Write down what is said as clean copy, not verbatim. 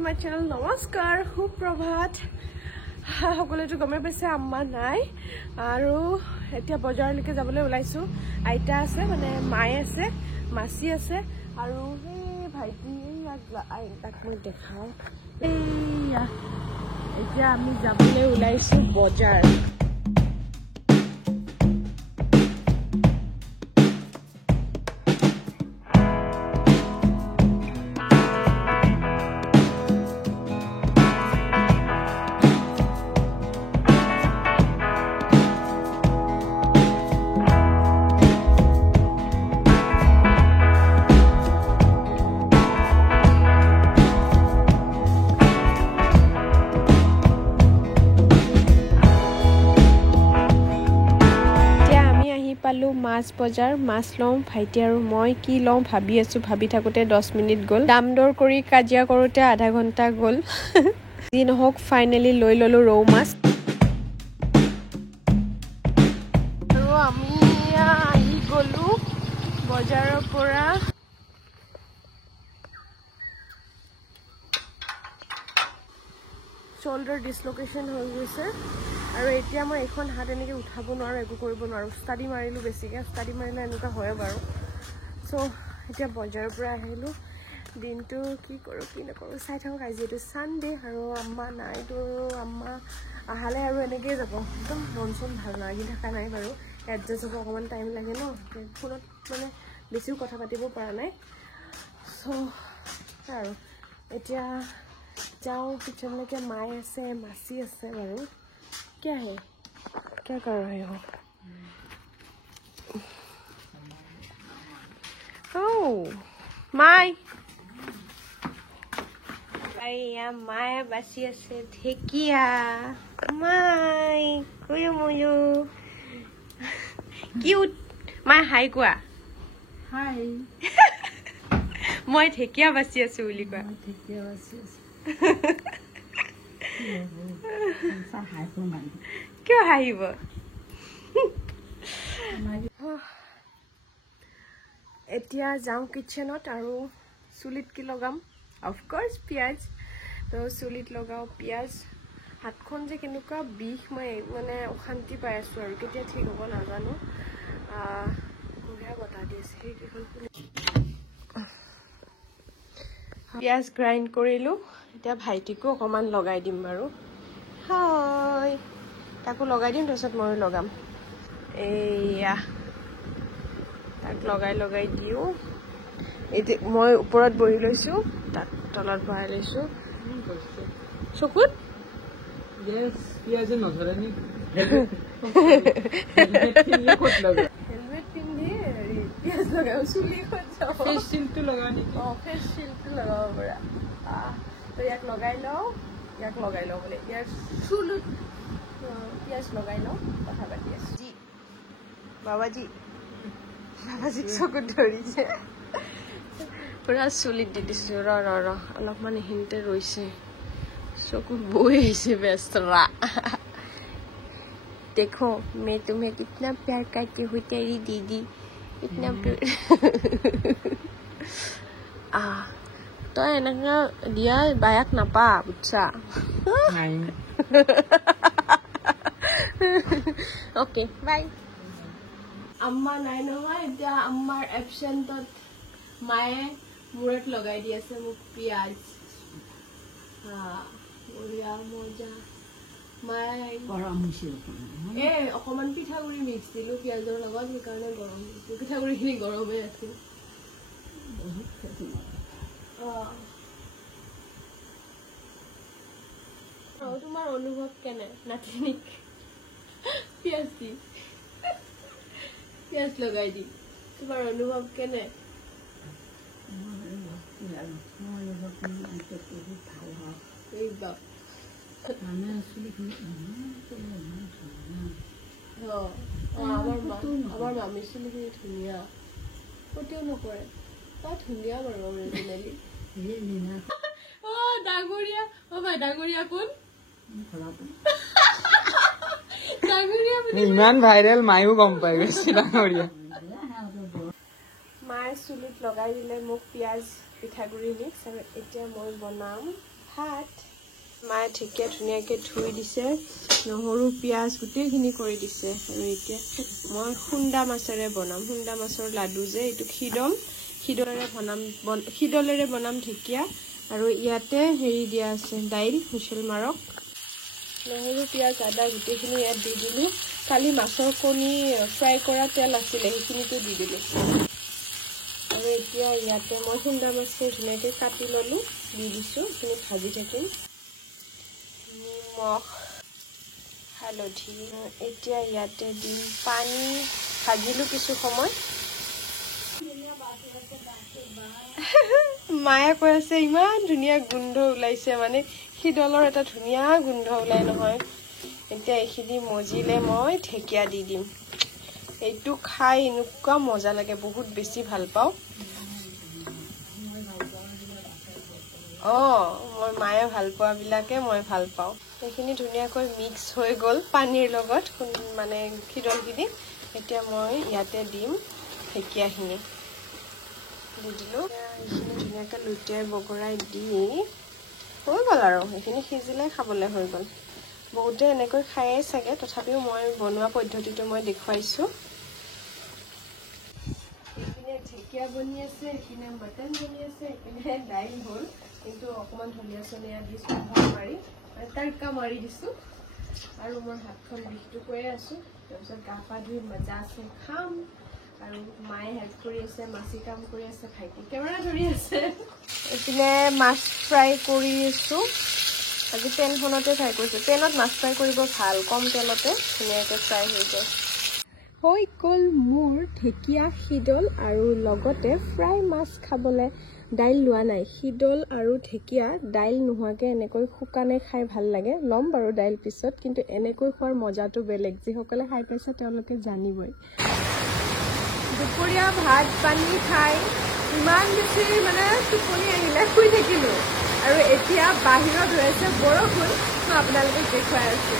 my channel. Namaskar, সুপ্ৰভাত সকলোটো গমে পাইছে আম্মা নাই আৰু এতিয়া বজাৰলৈকে যাবলৈ ওলাইছো আইতা আছে মানে মাই আছে মাসি আছে আৰু এই ভাইটি আইতাক মই দেখাও এইয়া এতিয়া আমি যাবলৈ ওলাইছো বজাৰ মাছ বজাৰ মাছ লওঁ ভাইটি আৰু মই কি লওঁ ভাবি আছো ভাবি থাকোতে 10 মিনিট গ'ল দাম দৰ কৰি কাজিয়া কৰোতে আধা ঘণ্টা গ'ল যি নহওক ফাইনালি লৈ ললো ৰৌ মাছ আৰু আমি আহি গলো বজাৰৰ পৰা shoulder dislocation হৈ গৈছে আৰু এতিয়া মই এখন হাত এনেকে উঠাব নোৱাৰো একো কৰিব নোৱাৰো ষ্টাডি মাৰিলো বেছিকে ষ্টাডি মাৰিলে এনেকা হয় বাৰু সো এতিয়া বজাৰৰ পৰা আহিলো দিনটো কি কৰো কি নকৰো চাই থাকক আজি এইটো সানডে আৰু আম্মা নাই তো আম্মা আহালে আৰু এনেকে যাব একদম মনচন ভাল লাগি থকা নাই বাৰু এডজাস্ট হ'ব অকমান টাইম লাগে ন ফোনত মানে বেছিও কথা পাতিব পৰা নাই সো আৰু এতিয়া जाओ किचन में क्या माए से मासी से बारू क्या है क्या कर रहे हो ओह माय आया माय बासी से ढेकिया माय कोयो मोयो क्यूट माय हाय कोआ हाय মই ঢেকিয়া বাছি আছো বুলি কোৱা ঢেকিয়া বাছি আছো কিয় হাঁহিব এতিয়া যাওঁ কিচেনত আৰু চুলিত কি লগাম অফকোৰ্স পিয়াজ তো চুলিত লগাও পিয়াজ হাতখন যে কেনেকুৱা বিষ মই মানে অশান্তি পাই আছো আৰু কেতিয়া ঠিক হ'ব নাজানো কোৰিয়া বতা দিছে সেইখন পিয়াজ গ্ৰাইন্ড কৰিলো এতিয়া ভাইটিকো অকমান লগাই দিম বাৰু হাই তাকো লগাই দিম তাৰছত মই লগাম এইয়া তাক লগাই দিও এতে মই ওপৰত বহি লৈছো তাক তলত বহাই লৈছো চকুত yes পিয়াজ নধৰে নি হেলমেট পিন্ধি পিয়াজ লগাও চুলি খত যাও ফেস শিল্ড তো লগা নি ফেস শিল্ড তো লগাব পৰা তো ইয়াক লগাই লও বলে ইয়াৰ চুলত পিয়াজ লগাই লও কথা পাতি আছো জি বাবাজি চকুত ধৰিছে পুৰা চুলিত দি দিছো ৰ অলপমান হিনতে ৰৈছে চকুত বৈ আহিছে বেস্তৰা देखो मैं तुम्हें कितना प्यार करती हूँ तेरी दीदी इतना तो एनका दिया बायक नापा बुझा ओके बाय अम्मा নাই নহয় এতিয়া আম্মাৰ এবসেন্টত মায়ে মুৰত লগাই দি আছে মোক পিয়াজ ওয়া মজা মাই গৰম হৈছে অকমান পিঠাগুৰি মিক্স দিলো পিয়াজৰ লগত সেইকাৰণে গৰম হৈছে পিঠাগুৰিখিনি গৰমে আছে তোমাৰ অনুভৱ কেনে নাতিনিক পিয়াজ লগাই দি তোমাৰ অনুভৱ কেনে আমাৰ মামিৰ চুলিখিনি ধুনীয়া কতেও নকৰে তাই ধুনীয়া বাৰু অৰিজিনেলি ডাঙৰীয়া ভাই ডাঙৰীয়া কোন ইমান ভাইৰেল মায়ো গম পাই গৈছে ডাঙৰীয়া মায়ে চুলিত লগাই দিলে মোক পিয়াজ পিঠাগুৰি মিক্স আৰু এতিয়া মই বনাম ভাত মায়ে ঠিকে ধুনীয়াকৈ ধুই দিছে, নহৰু পিঁয়াজ গোটেইখিনি কৰি দিছে। আৰু এতিয়া মই খুন্দা মাছেৰে বনাম, খুন্দা মাছৰ লাডু যে এইটো খিদলেৰে বনাম ঢেকীয়া। আৰু ইয়াতে হেৰি দিয়া আছে দাইল, হুইচেল মাৰক। নহৰু পিঁয়াজ আদা গোটেইখিনি ইয়াত দি দিলোঁ। কালি মাছৰ কণী ফ্ৰাই কৰা তেল আছিলে, সেইখিনিতো দি দিলোঁ। আৰু এতিয়া ইয়াতে মই খুন্দা মাছটো ধুনীয়াকৈ কাটি ল'লোঁ, দি দিছোঁ। এইখিনি ভাজি থাকিম। নিমখ, হালধি, এতিয়া ইয়াতে দিম পানী। ভাজিলোঁ কিছু সময়। মায়ে কৈ আছে ইমান ধুনীয়া গোন্ধ ওলাইছে, মানে খিদলৰ এটা ধুনীয়া গোন্ধ ওলাই নহয়। এতিয়া এইখিনি মজিলে মই ঢেকীয়া দি দিম। এইটো খাই এনেকুৱা মজা লাগে, বহুত বেছি ভাল পাওঁ। মই মায়ে ভাল পোৱাবিলাকে মই ভাল পাওঁ। এইখিনি ধুনীয়াকৈ মিক্স হৈ গ'ল পানীৰ লগত, মানে খিদলখিনি। এতিয়া মই ইয়াতে দিম ঢেকীয়াখিনি, দি দিলোঁ। এইখিনি ধুনীয়াকৈ লুটিয়াই বগৰাই দি হৈ গ'ল আৰু এইখিনি সিজিলে খাবলৈ হৈ গ'ল। বহুতে এনেকৈ খায়েই চাগে, তথাপিও মই বনোৱা পদ্ধতিটো মই দেখুৱাইছোঁ। এইপিনে ঢেকীয়া বনি আছে, এইপিনে মটন বনি আছে, এইপিনে দাইল হ'ল। কিন্তু অকণমান ধনিয়া চনিয়া দি চম্ভাৰ মাৰি তড়কা মাৰি দিছোঁ। আৰু মই হাতখন বিষটো কৈয়ে আছোঁ। তাৰপিছত গা পা ধুই মজা আছে খাম। আৰু মায়ে হেল্প কৰি আছে, মাছি কাম কৰি আছে, ভাইটি কেমেৰা ধৰি আছে। এইপিনে মাছ ফ্ৰাই কৰি আছোঁ। আজি পেনখনতে ফ্ৰাই কৰিছোঁ। পেনত মাছ ফ্ৰাই কৰিব ভাল, কম তেলতে ধুনীয়াকৈ ফ্ৰাই হৈ যায়। হৈ গ'ল মোৰ ঢেকীয়া খিদল, আৰু লগতে ফ্ৰাই মাছ খাবলৈ দাইল লোৱা নাই। খিদল আৰু ঢেকীয়া দাইল নোহোৱাকৈ এনেকৈ শুকানে খাই ভাল লাগে। ল'ম বাৰু দাইল পিছত, কিন্তু এনেকৈ খোৱাৰ মজাটো বেলেগ। যিসকলে খাই পাইছে তেওঁলোকে জানিবই। দুপৰীয়া ভাত পানী খাই ইমান বেছি মানে টোপনি আহিলে, শুই থাকিলোঁ। আৰু এতিয়া বাহিৰত হৈ আছে বৰষুণ, মই আপোনালোকক দেখুৱাই আছোঁ।